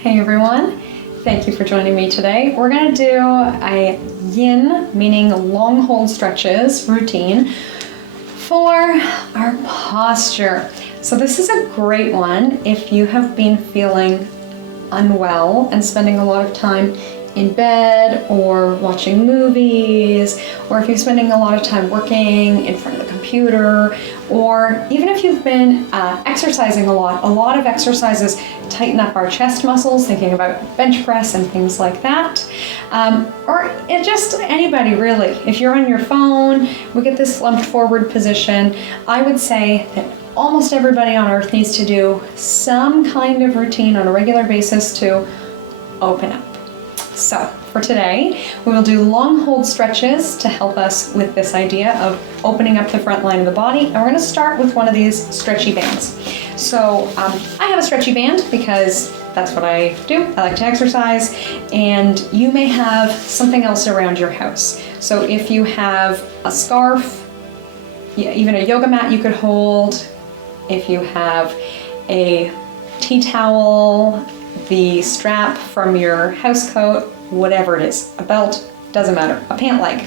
Hey everyone, thank you for joining me today. We're going to do a yin, meaning long hold stretches routine for our posture. So this is a great one if you have been feeling unwell and spending a lot of time in bed or watching movies, or if you're spending a lot of time working in front of the computer, or even if you've been exercising a lot of exercises tighten up our chest muscles, thinking about bench press and things like that. Or it just anybody really. If you're on your phone, we get this slumped forward position. I would say that almost everybody on earth needs to do some kind of routine on a regular basis to open up. So for today, we will do long hold stretches to help us with this idea of opening up the front line of the body. And we're going to start with one of these stretchy bands. So I have a stretchy band because that's what I do. I like to exercise, and you may have something else around your house. So if you have a scarf, even a yoga mat you could hold, if you have a tea towel, the strap from your house coat, whatever it is, a belt, doesn't matter, a pant leg.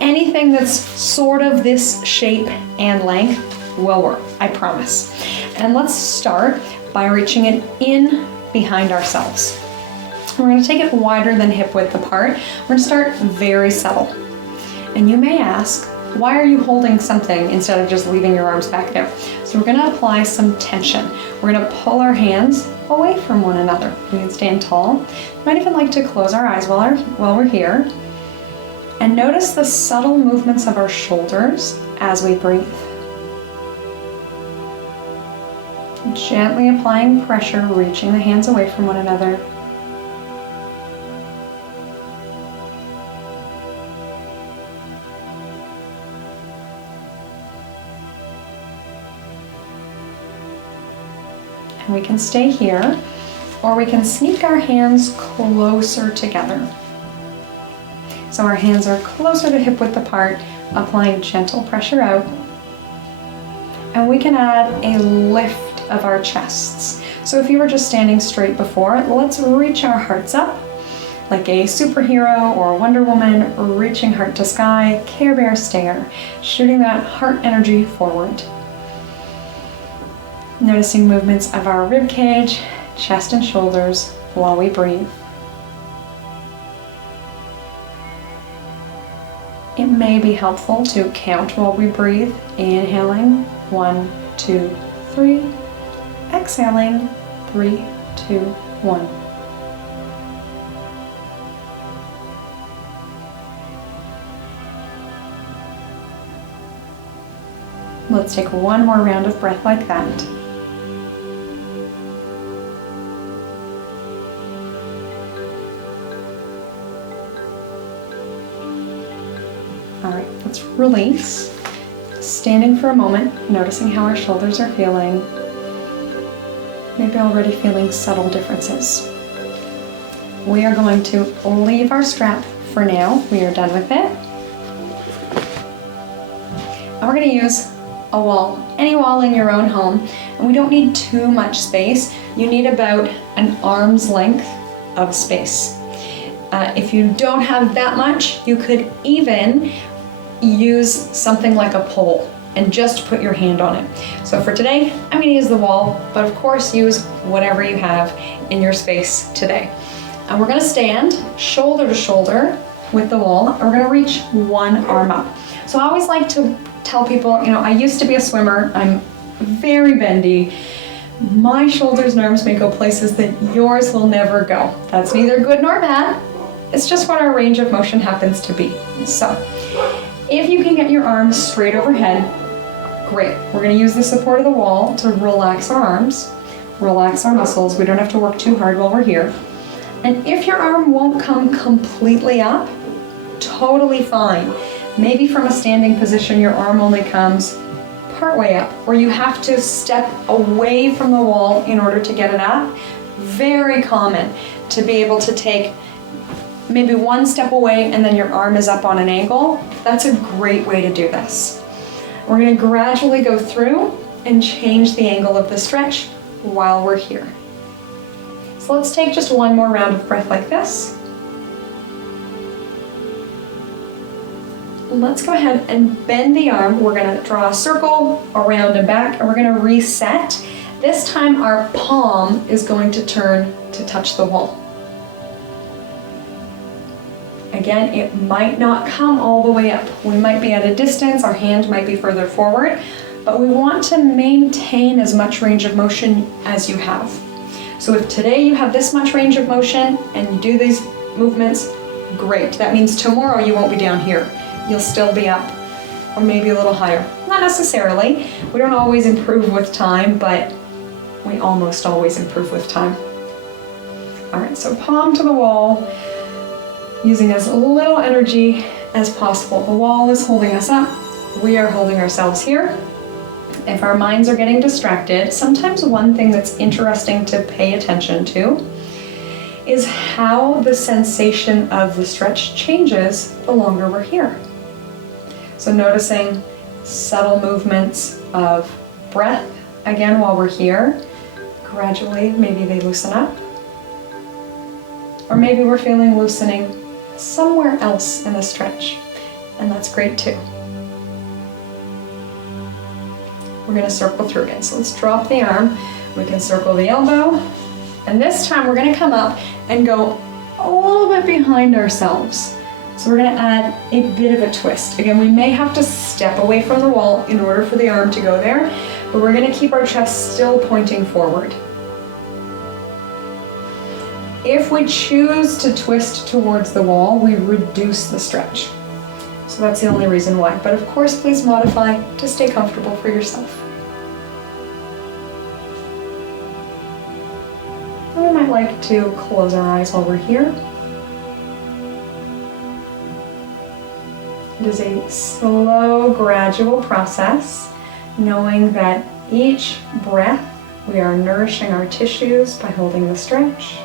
Anything that's sort of this shape and length will work, I promise. And let's start by reaching it in behind ourselves. We're going to take it wider than hip width apart. We're going to start very subtle. And you may ask, why are you holding something instead of just leaving your arms back there? So we're going to apply some tension. We're going to pull our hands away from one another. We can stand tall. You might even like to close our eyes while we're here. And notice the subtle movements of our shoulders as we breathe. Gently applying pressure, reaching the hands away from one another. And we can stay here, or we can sneak our hands closer together. So our hands are closer to hip width apart, applying gentle pressure out. And we can add a lift of our chests. So if you were just standing straight before, let's reach our hearts up, like a superhero or a Wonder Woman, reaching heart to sky, Care Bear stare, shooting that heart energy forward. Noticing movements of our rib cage, chest and shoulders while we breathe. It may be helpful to count while we breathe, inhaling 1, 2, 3, exhaling 3, 2, 1. Let's take one more round of breath like that. All right, let's release. Standing for a moment, noticing how our shoulders are feeling. Maybe already feeling subtle differences. We are going to leave our strap for now. We are done with it. And we're going to use a wall, any wall in your own home. And we don't need too much space. You need about an arm's length of space. If you don't have that much, you could even use something like a pole and just put your hand on it. So for today, I'm going to use the wall, but of course use whatever you have in your space today. And we're going to stand shoulder to shoulder with the wall, and we're going to reach one arm up. So I always like to tell people, I used to be a swimmer. I'm very bendy. My shoulders and arms may go places that yours will never go. That's neither good nor bad. It's just what our range of motion happens to be. So if you can get your arms straight overhead, great. We're going to use the support of the wall to relax our arms, relax our muscles. We don't have to work too hard while we're here. And if your arm won't come completely up, totally fine. Maybe from a standing position, your arm only comes partway up, or you have to step away from the wall in order to get it up. Very common to be able to take maybe one step away and then your arm is up on an angle. That's a great way to do this. We're going to gradually go through and change the angle of the stretch while we're here. So let's take just one more round of breath like this. Let's go ahead and bend the arm. We're going to draw a circle around and back, and we're going to reset. This time our palm is going to turn to touch the wall. Again, it might not come all the way up. We might be at a distance, our hand might be further forward, but we want to maintain as much range of motion as you have. So if today you have this much range of motion and you do these movements, great. That means tomorrow you won't be down here. You'll still be up, or maybe a little higher. Not necessarily. We don't always improve with time, but we almost always improve with time. All right, so palm to the wall, using as little energy as possible. The wall is holding us up. We are holding ourselves here. If our minds are getting distracted, sometimes one thing that's interesting to pay attention to is how the sensation of the stretch changes the longer we're here. So noticing subtle movements of breath, again, while we're here. Gradually, maybe they loosen up. Or maybe we're feeling loosening somewhere else in the stretch, and that's great too. We're going to circle through again. So let's drop the arm. We can circle the elbow, and this time we're going to come up and go a little bit behind ourselves. So we're going to add a bit of a twist. Again, we may have to step away from the wall in order for the arm to go there, but we're going to keep our chest still pointing forward. If we choose to twist towards the wall, we reduce the stretch. So that's the only reason why. But of course, please modify to stay comfortable for yourself. And we might like to close our eyes while we're here. It is a slow, gradual process, knowing that each breath we are nourishing our tissues by holding the stretch.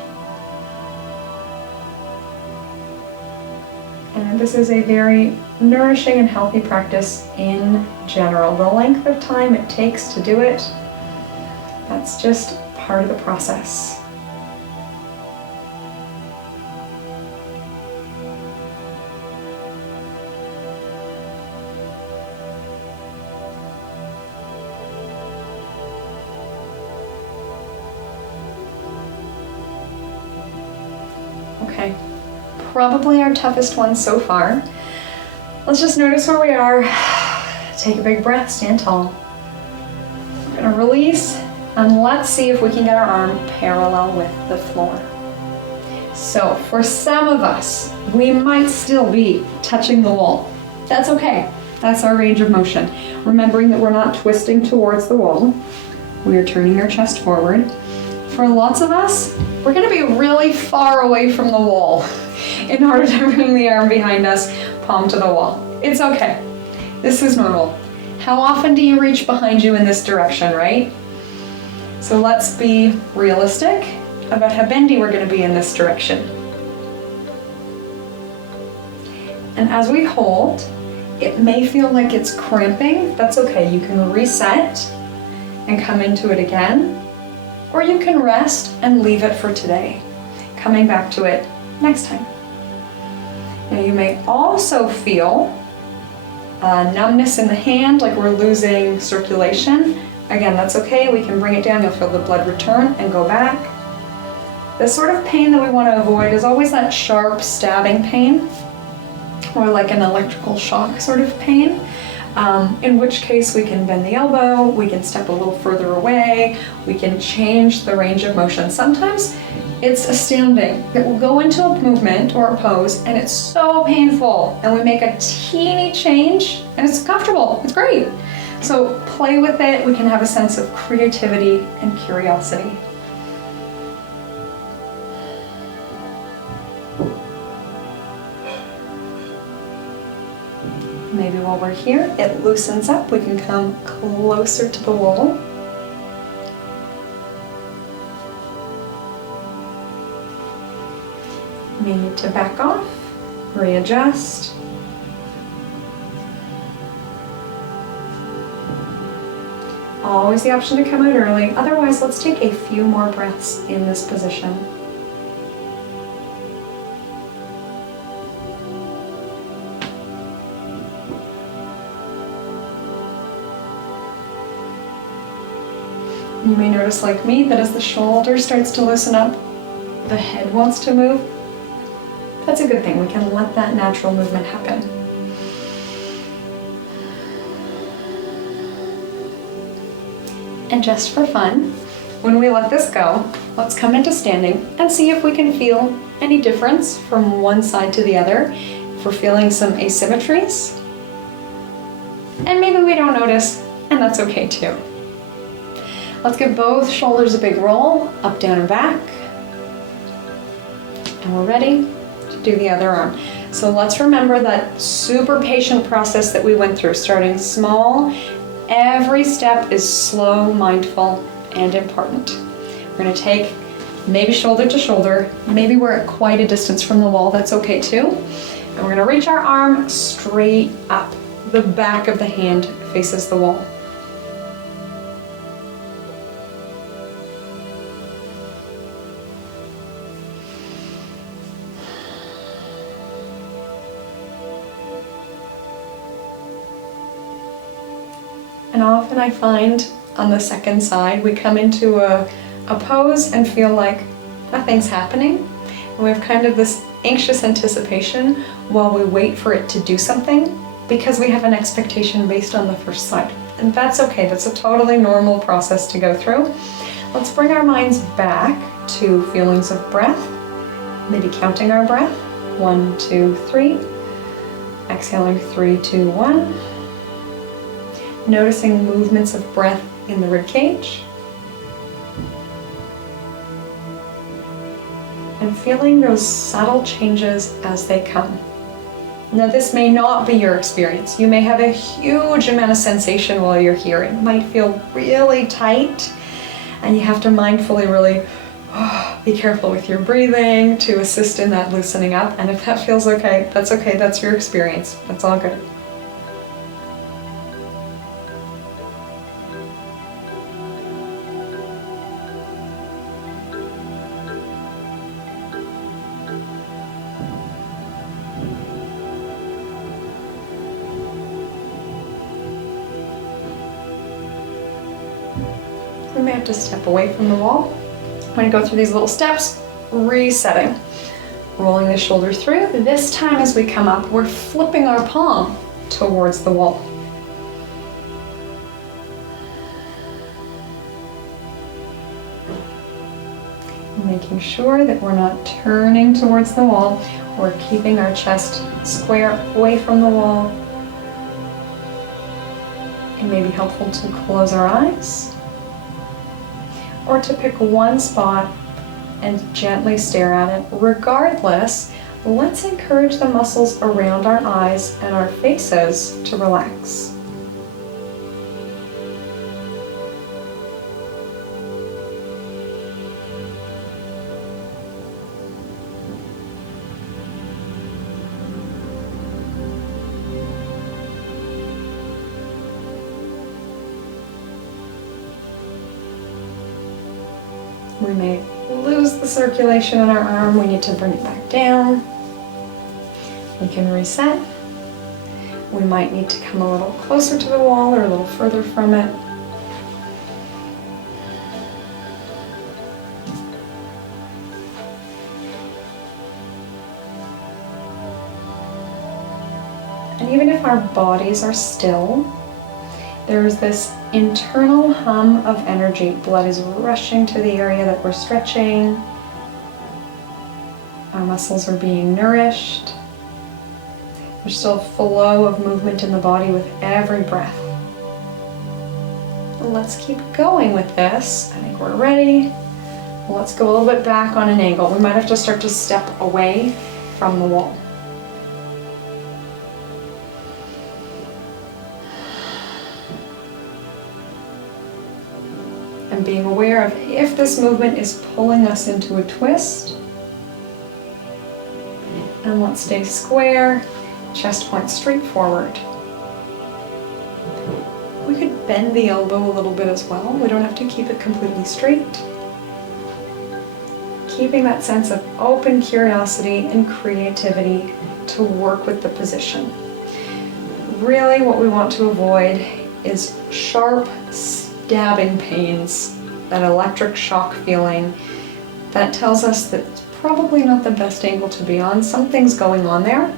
And this is a very nourishing and healthy practice in general. The length of time it takes to do it, that's just part of the process. Okay. Probably our toughest one so far. Let's just notice where we are. Take a big breath, stand tall. We're gonna release, and let's see if we can get our arm parallel with the floor. So for some of us, we might still be touching the wall. That's okay. That's our range of motion. Remembering that we're not twisting towards the wall. We are turning our chest forward. For lots of us, we're gonna be really far away from the wall in order to bring the arm behind us, palm to the wall. It's okay. This is normal. How often do you reach behind you in this direction, right? So let's be realistic about how bendy we're going to be in this direction. And as we hold, it may feel like it's cramping. That's okay. You can reset and come into it again, or you can rest and leave it for today, coming back to it next time. Now you may also feel numbness in the hand, like we're losing circulation. Again, that's okay. We can bring it down. You'll feel the blood return and go back. The sort of pain that we want to avoid is always that sharp stabbing pain, or like an electrical shock sort of pain. In which case we can bend the elbow, we can step a little further away, we can change the range of motion. Sometimes it's astounding that we'll go into a movement or a pose and it's so painful, and we make a teeny change and it's comfortable, it's great. So play with it, we can have a sense of creativity and curiosity. Maybe while we're here, it loosens up, we can come closer to the wall. May need to back off, readjust. Always the option to come out early. Otherwise, let's take a few more breaths in this position. You may notice, like me, that as the shoulder starts to loosen up, the head wants to move. That's a good thing. We can let that natural movement happen. And just for fun, when we let this go, let's come into standing and see if we can feel any difference from one side to the other. If we're feeling some asymmetries. And maybe we don't notice, and that's okay too. Let's give both shoulders a big roll, up, down, and back. And we're ready to do the other arm. So let's remember that super patient process that we went through, starting small. Every step is slow, mindful, and important. We're going to take maybe shoulder to shoulder. Maybe we're at quite a distance from the wall. That's okay too. And we're going to reach our arm straight up. The back of the hand faces the wall. And often I find on the second side, we come into a pose and feel like nothing's happening. And we have kind of this anxious anticipation while we wait for it to do something because we have an expectation based on the first side. And that's okay, that's a totally normal process to go through. Let's bring our minds back to feelings of breath, maybe counting our breath. 1, 2, 3. Exhaling 3, 2, 1. Noticing movements of breath in the rib cage. And feeling those subtle changes as they come. Now this may not be your experience. You may have a huge amount of sensation while you're here. It might feel really tight and you have to mindfully really be careful with your breathing to assist in that loosening up. And if that feels okay, that's your experience. That's all good. We may have to step away from the wall. I'm going to go through these little steps, resetting, rolling the shoulder through. This time as we come up, we're flipping our palm towards the wall. Making sure that we're not turning towards the wall. We're keeping our chest square away from the wall. It may be helpful to close our eyes or to pick one spot and gently stare at it. Regardless, let's encourage the muscles around our eyes and our faces to relax. We may lose the circulation in our arm. We need to bring it back down. We can reset. We might need to come a little closer to the wall or a little further from it. And even if our bodies are still, there's this internal hum of energy. Blood is rushing to the area that we're stretching. Our muscles are being nourished. There's still a flow of movement in the body with every breath. Let's keep going with this. I think we're ready. Let's go a little bit back on an angle. We might have to start to step away from the wall. And being aware of if this movement is pulling us into a twist. And let's stay square, chest point straight forward. We could bend the elbow a little bit as well. We don't have to keep it completely straight. Keeping that sense of open curiosity and creativity to work with the position. Really what we want to avoid is sharp stabbing pains that electric shock feeling, that tells us that it's probably not the best angle to be on. Something's going on there.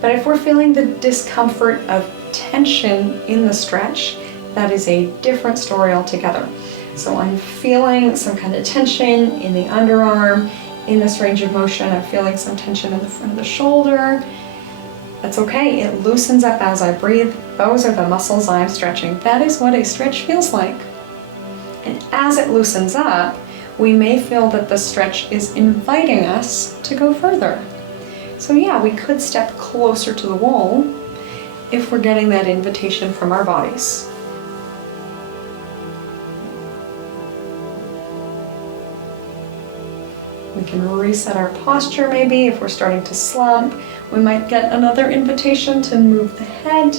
But if we're feeling the discomfort of tension in the stretch, that is a different story altogether. So I'm feeling some kind of tension in the underarm, in this range of motion. I'm feeling some tension in the front of the shoulder. That's okay, it loosens up as I breathe. Those are the muscles I'm stretching. That is what a stretch feels like. And as it loosens up, we may feel that the stretch is inviting us to go further. So yeah, we could step closer to the wall if we're getting that invitation from our bodies. We can reset our posture maybe. If we're starting to slump, we might get another invitation to move the head.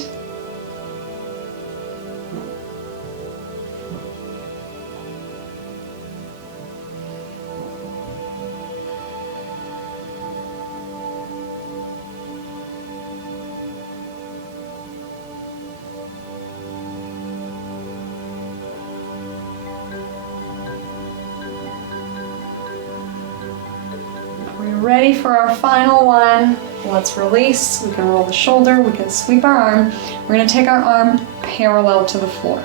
Ready for our final one. Let's release. We can roll the shoulder, we can sweep our arm. We're going to take our arm parallel to the floor.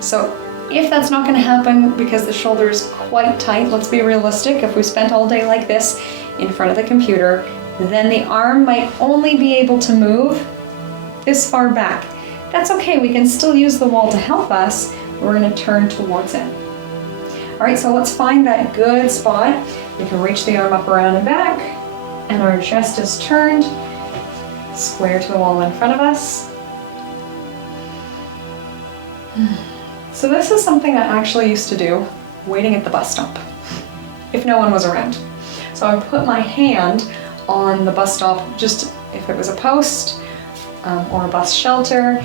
So if that's not going to happen because the shoulder is quite tight, let's be realistic. If we spent all day like this in front of the computer, then the arm might only be able to move this far back. That's okay, we can still use the wall to help us. We're going to turn towards it. All right, so let's find that good spot. We can reach the arm up, around, and back, and our chest is turned square to the wall in front of us. So this is something I actually used to do waiting at the bus stop, if no one was around. So I would put my hand on the bus stop, just if it was a post or a bus shelter.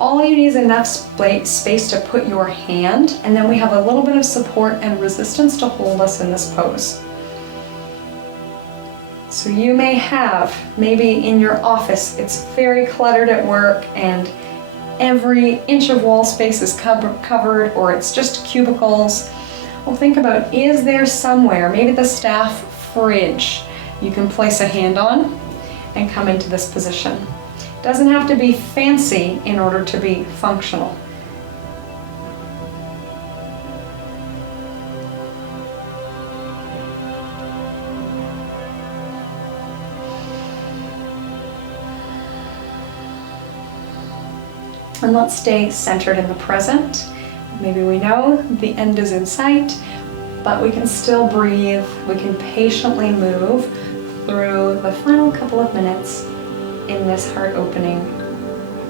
All you need is enough space to put your hand, and then we have a little bit of support and resistance to hold us in this pose. So you may have, maybe in your office, it's very cluttered at work and every inch of wall space is covered, or it's just cubicles. Well, think about, is there somewhere, maybe the staff fridge, you can place a hand on and come into this position. Doesn't have to be fancy in order to be functional. And let's stay centered in the present. Maybe we know the end is in sight, but we can still breathe. We can patiently move through the final couple of minutes in this heart-opening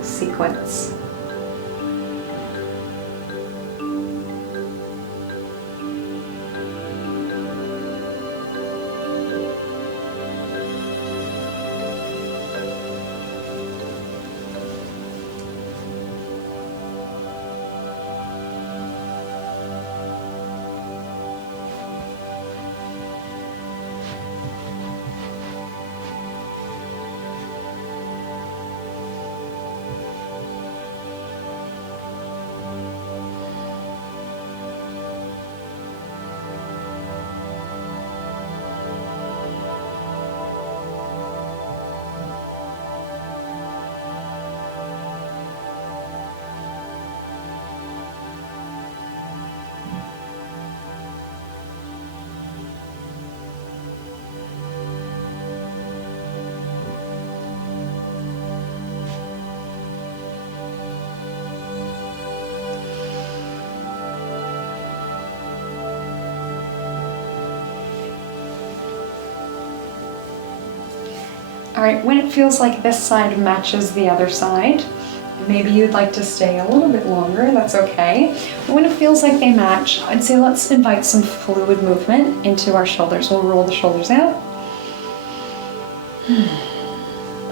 sequence. All right, when it feels like this side matches the other side, maybe you'd like to stay a little bit longer, that's okay. But when it feels like they match, I'd say let's invite some fluid movement into our shoulders. We'll roll the shoulders out.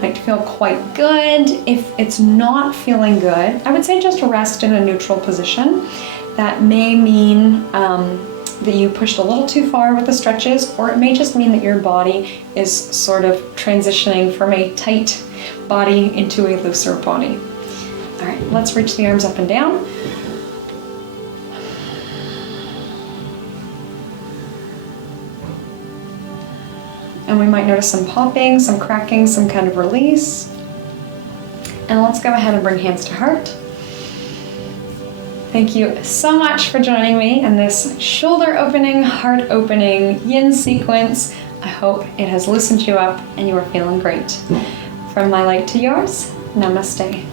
Might feel quite good. If it's not feeling good, I would say just rest in a neutral position. That may mean that you pushed a little too far with the stretches, or it may just mean that your body is sort of transitioning from a tight body into a looser body. All right, let's reach the arms up and down. And we might notice some popping, some cracking, some kind of release. And let's go ahead and bring hands to heart. Thank you so much for joining me in this shoulder opening, heart opening yin sequence. I hope it has loosened you up and you are feeling great. From my light to yours, namaste.